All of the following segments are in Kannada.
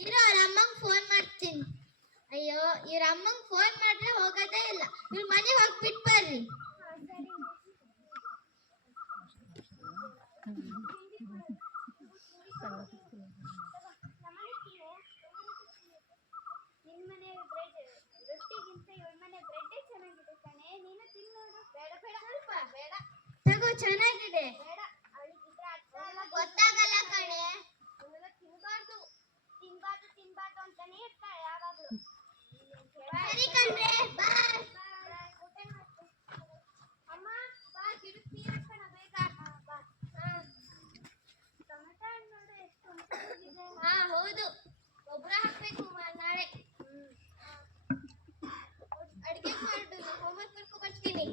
ಇರೋ ಅವ್ರ ಅಮ್ಮಂಗ್ ಫೋನ್ ಮಾಡ್ತೀನಿ. ಅಯ್ಯೋ ಇವ್ರ ಅಮ್ಮಂಗ್ ಫೋನ್ ಮಾಡ್ರೆ ಹೋಗೋದೇ ಇಲ್ಲ. ಇವ್ರ ಮನೆಗೆ ಹೋಗ್ಬಿಟ್ಟು ಬರ್ರಿ. ತಗೋ ಚೆನ್ನಾಗಿದೆ. ಗೊತ್ತಾಗಲ್ಲ ಕಣೆ. ತಿನ್ಬಾರ್ದು ಅಂತಾನೆ ಇರ್ತಾಳೆ ಯಾವಾಗ್ಲೂ. ಸರಿ ಕಣ್ರೆ ಬಾಯ್. ಅಮ್ಮ ಬಾ ಗಿಡಕ್ಕೆ ನೀರು ಹಾಕೋಣ ಬೇಗ. ಟೊಮೆಟೊ ಹಣ್ಣು ನೋಡು ಎಷ್ಟು ಉಂಟಾಗಿದೆ. ಹೌದು ಗೊಬ್ಬರ ಹಾಕ್ಬೇಕು ನಾಳೆ. ಅಡಿಗೆ ಮಾಡು ಹೋಮ್ವರ್ಕ್ ಮಾಡ್ಕೊ ಬರ್ತೀನಿ.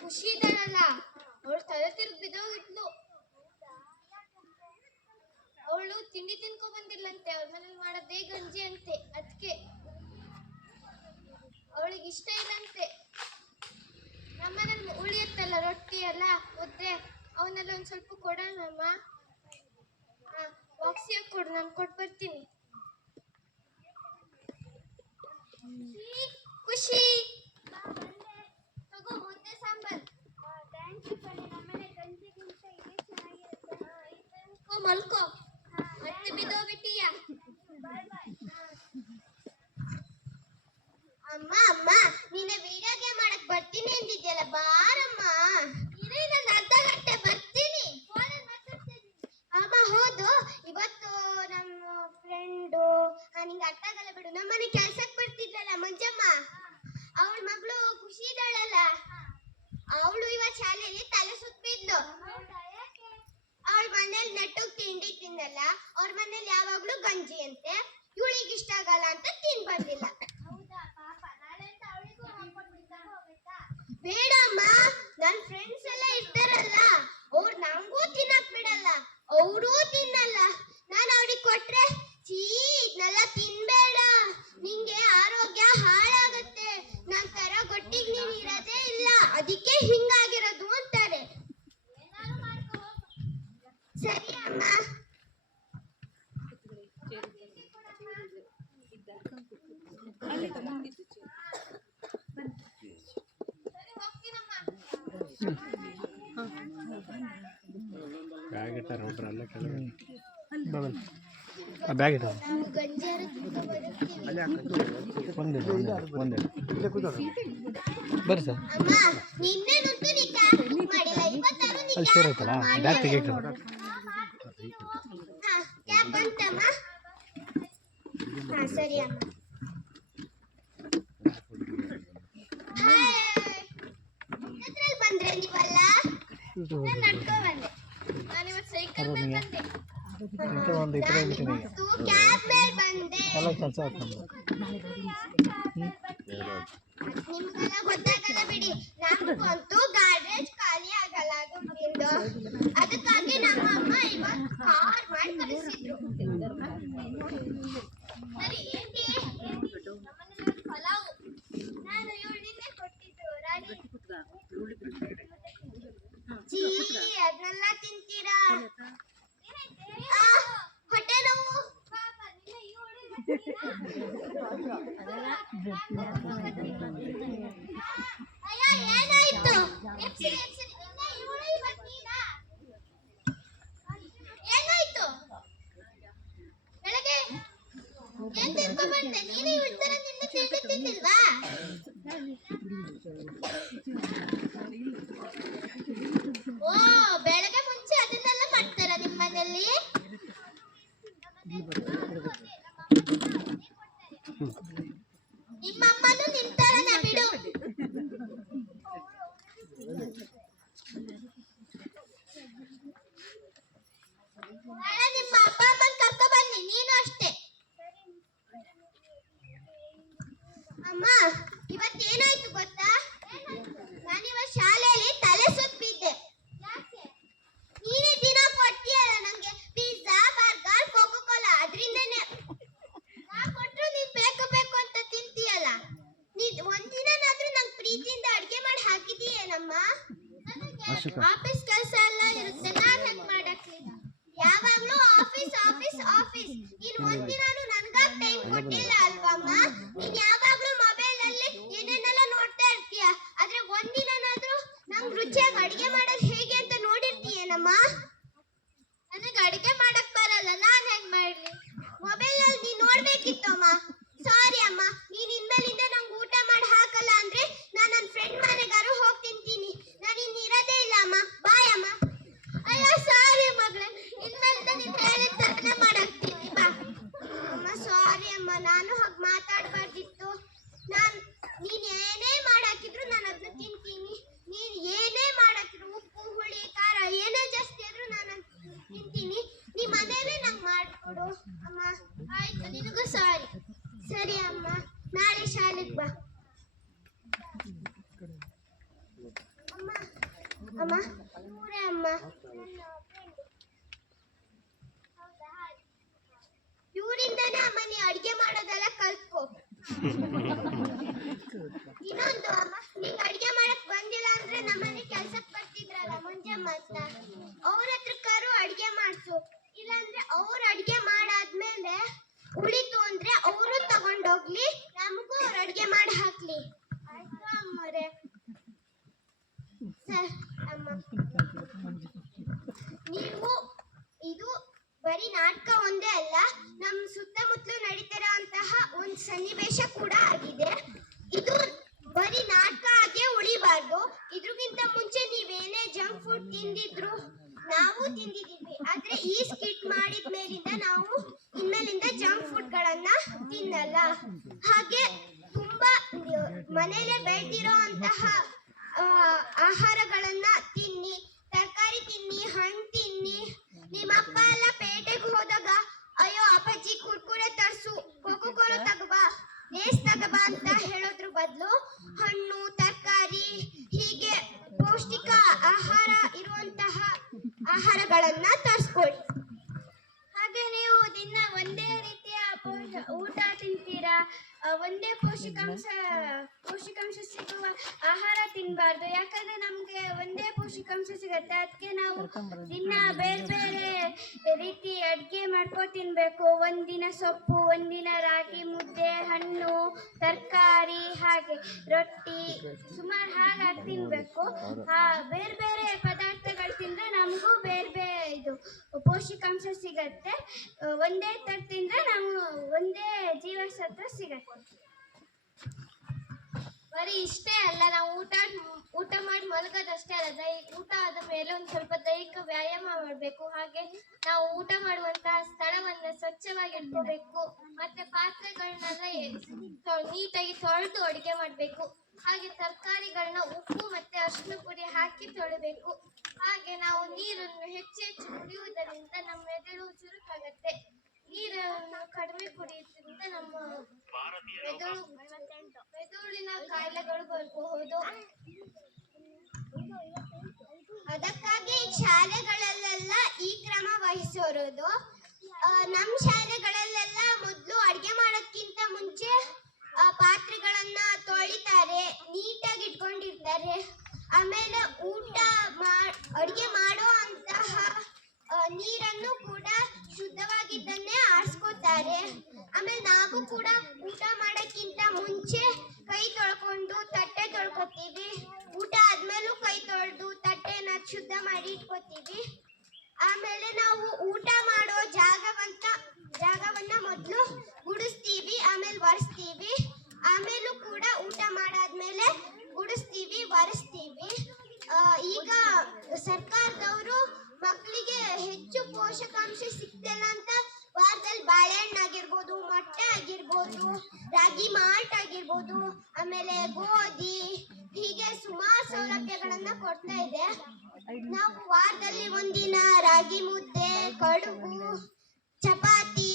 ಖುಷಿ ಇದ್ದಾಳಲ್ಲ ಅವಳು ತಲೆ ತಿರುಗಿ ಬಿದ್ದೋಗಿದ್ಲು. ಅವಳು ತಿಂಡಿ ತಿನ್ಕೊ ಬಂದಿಲ್ಲಂತೆ. ಅವ್ರ ಮನೇಲಿ ಮಾಡೋದೇ ಗಂಜಿ ಅಂತೆ. ಅದಕ್ಕೆ ಅವಳಿಗೆ ಇಷ್ಟ ಇಲ್ಲಂತೆ. ನಮ್ಮನೇಲಿ ಉಳಿಯುತ್ತಲ್ಲ ರೊಟ್ಟಿ ಎಲ್ಲ ಮುದ್ದೆ ಅವನ್ನೆಲ್ಲ ಒಂದ್ ಸ್ವಲ್ಪ ಕೊಡೋಣಮ್ಮ. ಬಾಕ್ಸಿಗೆ ಕೊಡು, ನಾನು ಕೊಟ್ಟು ಬರ್ತೀನಿ. ಖುಷಿ ತಗೋ ಮುದ್ದೆ ಸಾಂಬಾರ್. ಮಲ್ಕೋ ಮತ್ತೆ ಬಿದ್ದೋಗ್ಬಿಟ್ಟಿಯ. ಅಮ್ಮ ಅಮ್ಮ ನೀನೆ ವಿಡಿಯೋ ಗೇಮ್ ಮಾಡಕ್ ಬರ್ತೀನಿ ಅಂದಿದ್ಯಲ್ಲ, ಬಾರಮ್ಮ. ನಾನು ಅರ್ಧ ಗಂಟೆ ಬರ್ತೀನಿ. ಅಮ್ಮ ಹೌದು, ಇವತ್ತು ನಮ್ಮ ಫ್ರೆಂಡು ನಿಂಗೆ ಅರ್ಥ ಆಗಲ್ಲ ಬಿಡು, ನಮ್ಮನೆ ಕೆಲ್ಸಕ್ಕೆ ಬರ್ತಿದ್ಲಲ್ಲ ಮಂಜಮ್ಮ, ಅವಳ ಮಗಳು ಖುಷಿ ಇದ್ದಾಳಲ್ಲ, ಅವಳು ಇವತ್ತು ಶಾಲೆಯಲ್ಲಿ ತಲೆ ಸುತ್ತಿದ್ಲು. ಅವಳ ಮನೇಲಿ ನೆಟ್ಟೋಗಿ ತಿಂಡಿ ತಿನ್ನಲ್ಲ. ಅವ್ರ ಮನೇಲಿ ಯಾವಾಗ್ಲೂ ಗಂಜಿ ಅಂತೆ. ಇವಳಿಗೆ ಇಷ್ಟ ಆಗಲ್ಲ ಅಂತ ತಿನ್ ಬಂದಿಲ್ಲ. ಬೇಡಮ್ಮ, ನನ್ ಫ್ರೆಂಡ್ಸ್ ಎಲ್ಲ ಇರ್ತಾರಲ್ಲ, ಅವ್ರು ನಂಗೂ ತಿನ್ನಕ್ ಬಿಡಲ್ಲ, ಅವರೂ ತಿನ್ನಲ್ಲ. ನಾನು ಅವ್ರಿಗೆ ಕೊಟ್ರೆ ಚೀ ಇದನ್ನೆಲ್ಲ ತಿನ್ಬೇಡ, ನಿಂಗೆ ಆರೋಗ್ಯ ಹಾಳಾಗತ್ತೆ, ನನ್ ತರ ಗೊಟ್ಟಿಗೆ ನೀನ್ ಇರೋದೇ ಇಲ್ಲ, ಅದಕ್ಕೆ ಹಿಂಗಾಗಿರೋದು ಅಂತಾರೆ. ಸರಿ ಅಮ್ಮ. ಬ್ಯಾಗ್ ಇಟ್ಟಾರ ಒಬ್ರಲ್ಲ ಕೆಳಗೆ. ಬ್ಯಾಗ್ ಇಟ್ಟಾರ ಬರ್ರಿ ಸರ್. ಅಲ್ಲಿ ಸೇರ್ ಐತಲ್ಲ ಬ್ಯಾಗ್ ತೆಗಿಟ್ಟು. ಸರಿ ಅಮ್ಮ. ಬಂದ್ರೆ ನೀವಲ್ಲ, ನಾನು ನಡ್ಕೊ ಬಂದೆ. ನಾನು ಇವತ್ತು ಸೈಕಲ್ ಮೇಲೆ ಬಂದೆ. ಕ್ಯಾಬ್ ಮೇಲೆ ಬಂದೆ. ಎಲ್ಲ ಕೆಲಸ ಆಗ್ತದೆ. ನಿಮ್ಗೆಲ್ಲ ಗೊತ್ತಾಗಲ್ಲ ಬಿಡಿ, ನಮ್ಗಂತೂ ಗಾರ್ಡೇಜ್ ಖಾಲಿ ಆಗಲ್ಲ ದುಡ್ಡಿಂದು. ಅದಕ್ಕಾಗಿ ನಮ್ಮ ಅಮ್ಮ ಇವತ್ತು ಕಾರ್ ಮಾಡಿ ಕಳಿಸಿದ್ರು. ಸರಿ ఏంటి ನಮ್ಮನೆಲ್ಲ ಪಲಾವ್ ನಾನು ಇವಳಿಗೆ ಕೊಟ್ಟಿದ್ದು ರಾಣಿ. ಜೀ ಅದನ್ನೆಲ್ಲ ತಿಂತೀರಾ? ಹೊಟ್ಟೆ ನೋವು. ಅಯ್ಯೋ ಏನಾಯ್ತು? ಏನಾಯ್ತು? ಬೆಳಗ್ಗೆ ಏನ್ ತಿನ್ಕೊ ಬಂದೆ? ನೀನೇ ಇವಳ ತರ ನಿನ್ನೆ ತಿಂಡಿ ತಿಂದಿಲ್ವಾ? ಓ ಬೆಳಗ್ಗೆ ಮುಂಚೆ ಅದನ್ನೆಲ್ಲ ಮಾಡ್ತಾರ ನಿಮ್ಮ ಮನೆಯಲ್ಲಿ? ನಿಮ್ಮ ಅಮ್ಮನೂ ನಿಂತಾರನ ಬಿಡು. ಆಫೀಸ್ ಕೆಲಸ ಎಲ್ಲ ಇರುತ್ತೆ, ನಾನ್ ಹೆಂಗ್ ಮಾಡಕ್ಲಿ? ಯಾವಾಗ್ಲೂ ಆಫೀಸ್ ಆಫೀಸ್ ಆಫೀಸ್. ನೀನ್ ಒಂದಿನಾನು ನನ್ಗಾಗ್ ಟೈಮ್ ಕೊಟ್ಟಿಲ್ಲ ಅಲ್ವಮ್ಮ? ನೀನ್ ಯಾವಾಗ್ಲೂ ಮೊಬೈಲ್ ಅಲ್ಲಿ ಏನೇನೆಲ್ಲ ನೋಡ್ತಾ ಇರ್ತೀಯ, ಆದ್ರೆ ಒಂದಿನಾದ್ರೂ ನಂಗ್ ರುಚಿಯಾಗಿ ಅಡಿಗೆ ಮಾಡೋದ್ ಹೇಗೆ ಅಂತ ನೋಡಿರ್ತೀಯೇನಮ್ಮ? ನನಗೆ ಅಡಿಗೆ ಮಾಡಕ್ ಬರಲ್ಲ, ನಾನ್ ಹೆಂಗ್ ಮಾಡ್ಲಿ? ಮೊಬೈಲ್ ಅಲ್ಲಿ ನೀನ್ ನೋಡ್ಬೇಕಿತ್ತು ಅಮ್ಮ. ಸಾರಿ ಅಮ್ಮ, ನೀನ್ ಇನ್ಮೇಲಿಂದ ನಂಗೆ ಊಟ ಮಾಡಿ ಹಾಕಲ್ಲ ಅಂದ್ರೆ ನಾನ್ ನನ್ನ ಫ್ರೆಂಡ್ ಮನೆಗಾರು ಹೋಗಿ ತಿಂತೀನಿ. ನಾನು ಇನ್ನು ಇರೋದೇ ಇಲ್ಲ ಅಮ್ಮ. ಬಾಯ್ ಅಮ್ಮ. ಅಯ್ಯೋ ಸಾರಿ ಮಗಳೇ, ಇನ್ಮೇಲಿಂದ ನೀನ್ ಹೇಳಿದ ತರನೇ ಮಾಡಾಕ್ತೀನಿ ಬಾ. ಅಮ್ಮ ಸಾರಿ ಅಮ್ಮ, ನಾನು ಹಾಗೆ ಮಾತಾಡ್ಬಾರ್ದಿತ್ತು. ನೀನ್ ಏನೇ ಮಾಡಾಕಿದ್ರು ನಾನು ಅದನ್ನ ತಿಂತೀನಿ. ನೀನ್ ಏನೇ ಮಾಡಾಕಿದ್ರು ಉಪ್ಪು ಹುಳಿ ಖಾರ ಏನೇ ಜಾಸ್ತಿ ಆದ್ರೂ ನಾನು ತಿಂತೀನಿ. ನೀ ಮನೇಲೆ ನಂಗೆ ಮಾಡ್ಕೊಡು ಅಮ್ಮ. ಆಯ್ತು, ನಿನಗೂ ಸಾರಿ. ಸರಿ ಅಮ್ಮ, ನಾಳೆ ಶಾಲೆಗೆ ಬಾ. ಅಮ್ಮ ಅಮ್ಮ ಇವರೇ ಅಮ್ಮ, ಇವರಿಂದಾನೇ ಅಮ್ಮ ನೀ ಅಡ್ಗೆ ಮಾಡೋದೆಲ್ಲ ಕಲ್ತ್ಕೋ. ಇನ್ನೊಂದು ಅಮ್ಮ, ನೀಂಗ್ ಅಡ್ಗೆ ಮಾಡಕ್ ಬಂದಿಲ್ಲ ಅಂದ್ರೆ ನಮ್ಮನೆ ಕೆಲ್ಸಕ್ ಬರ್ತಿದ್ರಲ್ಲ ಮುಂಜಾನೆ ಅಂತ, ಅವ್ರ ಹತ್ರಕ್ಕಾರು ಅಡ್ಗೆ ಮಾಡ್ಸು. ಇಲ್ಲಾಂದ್ರೆ ಅವ್ರ ಅಡ್ಗೆ ಮಾಡಾದ್ಮೇಲೆ ಉಳಿತು ಅಂದ್ರೆ ಅವರು ತಗೊಂಡೋಗ್ಲಿ, ನಮಗೂ ಅವ್ರ ಅಡ್ಗೆ ಮಾಡಿ ಹಾಕ್ಲಿ. ಆಯ್ತು ಅಮ್ಮರೇ? ಸರ್ ಅಮ್ಮ, ನೀವು ಇದು ಬರೀ ನಾಟಕ ಒಂದೇ ಅಲ್ಲ, ನಮ್ಮ ಸುತ್ತಮುತ್ತಲು ನಡೀತಿರೋ ಅಂತಹ ಒಂದು ಸನ್ನಿವೇಶ ಕೂಡ ಆಗಿದೆ. ಇದು ಬರೀ ನಾಟಕ ಆಗೇ ಉಳಿಬಾರ್ದು. ಇದ್ರಗಿಂತ ಮುಂಚೆ ನೀವೇನೇ ಜಂಕ್ ಫುಡ್ ತಿಂದಿದ್ರು ನಾವು ತಿಂದಿದ್ದೀವಿ, ಆದ್ರೆ ಈ ಸ್ಕಿಟ್ ಮಾಡಿದ ಮೇಲಿಂದ ನಾವು ಇನ್ಮೇಲಿಂದ ಜಂಕ್ ಫುಡ್ ಗಳನ್ನ ತಿನ್ನಲ್ಲ. ಹಾಗೆ ತುಂಬಾ ಮನೇಲೆ ಬೆಳೆದಿರೋ ಅಂತಹ ಆಹಾರಗಳನ್ನ ತಿನ್ನಿ, ತರಕಾರಿ ತಿನ್ನಿ, ಹಣ್ಣು ತಿನ್ನಿ. ನಿಮ್ಮ ಅಪ್ಪ ಎಲ್ಲ ಪೇಟೆಗೆ ಹೋದಾಗ ಅಯ್ಯೋ ಅಪ್ಪಾಜಿ ಕುರ್ಕುರೆ ತರ್ಸು, ಕೋಕೋ ಕೋಲಾ ತಗಬಾ, ಲೇಸ್ ತಗಬಾ ಅಂತ ಹೇಳೋದ್ರ ಬದಲು ಹಣ್ಣು ತರಕಾರಿ ಹೀಗೆ ಪೌಷ್ಟಿಕ ಆಹಾರ ಇರುವಂತಹ ಆಹಾರಗಳನ್ನ ತರಿಸ್ಕೊಳ್ಳಿ. ಹಾಗೆ ನೀವು ದಿನ ಒಂದೇ ರೀತಿಯ ಊಟ ತಿಂತೀರಾ, ಒಂದೇ ಪೋಷಕಾಂಶ ಸಿಗುವ ಆಹಾರ ತಿನ್ನಬಾರ್ದು. ಯಾಕಂದ್ರೆ ನಮ್ಗೆ ಒಂದೇ ಪೋಷಕಾಂಶ ಸಿಗತ್ತೆ, ಅದಕ್ಕೆ ನಾವು ದಿನ ಬೇರೆ ಬೇರೆ ರೀತಿ ಅಡ್ಗೆ ಮಾಡ್ಕೊ ತಿನ್ಬೇಕು. ಒಂದಿನ ಸೊಪ್ಪು, ಒಂದಿನ ರಾಗಿ ಮುದ್ದೆ, ಹಣ್ಣು ತರಕಾರಿ, ಹಾಗೆ ರೊಟ್ಟಿ, ಸುಮಾರು ಹಾಗಾಗಿ ತಿನ್ಬೇಕು. ಬೇರೆ ಬೇರೆ ಪದಾರ್ಥಗಳು ತಿಂದ್ರೆ ನಮಗೂ ಬೇರೆ ಬೇರೆ ಇದು ಪೋಷಕಾಂಶ ಸಿಗತ್ತೆ. ಒಂದೇ ತರ ತಿಂದ್ರೆ ನಾವು ಒಂದೇ ಜೀವಸತ್ವ ಸಿಗತ್ತೆ. ಬರೀ ಇಷ್ಟೇ ಅಲ್ಲ, ನಾವು ಊಟ ಮಾಡಿ ಮಲಗೋದಷ್ಟೇ ಅಲ್ಲ, ಊಟ ಆದ ಮೇಲೆ ಒಂದು ಸ್ವಲ್ಪ ದೈಹಿಕ ವ್ಯಾಯಾಮ ಮಾಡಬೇಕು. ಹಾಗೆ ನಾವು ಊಟ ಮಾಡುವಂತಹ ಸ್ಥಳವನ್ನ ಸ್ವಚ್ಛವಾಗಿ ಇಟ್ಕೋಬೇಕು. ಮತ್ತೆ ಪಾತ್ರೆಗಳನ್ನೆಲ್ಲ ನೀಟಾಗಿ ತೊಳೆದು ಅಡುಗೆ ಮಾಡಬೇಕು. ಹಾಗೆ ತರಕಾರಿಗಳನ್ನ ಉಪ್ಪು ಮತ್ತೆ ಅರಿಶಿನ ಪುಡಿ ಹಾಕಿ ತೊಳಿಬೇಕು. ಹಾಗೆ ನಾವು ನೀರನ್ನು ಹೆಚ್ಚು ಕುಡಿಯುವುದರಿಂದ ನಮ್ಮ ಮೆದುಳು ಚುರುಕಾಗತ್ತೆ. ನೀರನ್ನು ಕಡಿಮೆ ಕುಡಿಯುವುದರಿಂದ ನಮ್ಮ ಮೆದುಳಿನ ಕಾಯಿಲೆಗಳು ಬರಬಹುದು. ಅದಕ್ಕಾಗಿ ಶಾಲೆಗಳಲ್ಲೆಲ್ಲ ಈ ಕ್ರಮ ವಹಿಸಿರೋದು. ನಮ್ಮ ಶಾಲೆಗಳಲ್ಲೆಲ್ಲ ಮೊದಲು ಅಡುಗೆ ಮಾಡೋಕ್ಕಿಂತ ಮುಂಚೆ ಪಾತ್ರೆಗಳನ್ನ ತೊಳಿತಾರೆ, ನೀಟಾಗಿ ಇಟ್ಕೊಂಡಿರ್ತಾರೆ. ಆಮೇಲೆ ಅಡುಗೆ ಮಾಡೋ ಅಂತಹ ನೀರನ್ನು ಕೂಡ ಶುದ್ಧವಾಗಿದ್ದನ್ನೇ ಆರಿಸ್ಕೋತಾರೆ. ಆಮೇಲೆ ನಾವು ಕೂಡ ಊಟ ಮಾಡೋಕ್ಕಿಂತ ಮುಂಚೆ ಕೈ ತೊಳ್ಕೊಂಡು ತಟ್ಟೆ ತೊಳ್ಕೊತೀವಿ. ಊಟ ಆದ್ಮೇಲೂ ಕೈ ತೊಳೆದು ತಟ್ಟೆನ ಶುದ್ಧ ಮಾಡಿ ಇಟ್ಕೋತೀವಿ. ಆಮೇಲೆ ನಾವು ಊಟ ಮಾಡೋ ಜಾಗವನ್ನ ಮೊದಲು ಗುಡಿಸ್ತೀವಿ, ಆಮೇಲೆ ಒರೆಸ್ತೀವಿ. ಆಮೇಲೂ ಕೂಡ ಊಟ ಮಾಡಾದ್ಮೇಲೆ ಗುಡಿಸ್ತೀವಿ, ಒರೆಸ್ತೀವಿ. ಈಗ ಸರ್ಕಾರದವರು ಮಕ್ಕಳಿಗೆ ಹೆಚ್ಚು ಪೋಷಕಾಂಶ ಸಿಗ್ತಿಲ್ಲ ಅಂತ ವಾರದಲ್ಲಿ ಬಾಳೆಹಣ್ಣು ಆಗಿರ್ಬೋದು, ಮೊಟ್ಟೆ ಆಗಿರ್ಬೋದು, ರಾಗಿ ಮಾಲ್ಟ್ ಆಗಿರ್ಬೋದು, ಆಮೇಲೆ ಗೋಧಿ, ಹೀಗೆ ಸುಮಾರು ಸೌಲಭ್ಯಗಳನ್ನ ಕೊಡ್ತಾ ಇದೆ. ನಾವು ವಾರದಲ್ಲಿ ಒಂದಿನ ರಾಗಿ ಮುದ್ದೆ, ಕಡುಬು, ಚಪಾತಿ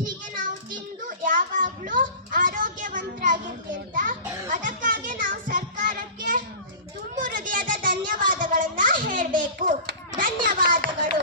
ಹೀಗೆ ನಾವು ತಿಂದು ಯಾವಾಗ್ಲೂ ಆರೋಗ್ಯವಂತರಾಗಿರ್ತೀರ್ತ. ಅದಕ್ಕಾಗಿ ನಾವು ಸರ್ಕಾರಕ್ಕೆ ತುಂಬ ಹೃದಯದ ಧನ್ಯವಾದಗಳನ್ನ ಹೇಳಬೇಕು. ಧನ್ಯವಾದಗಳು.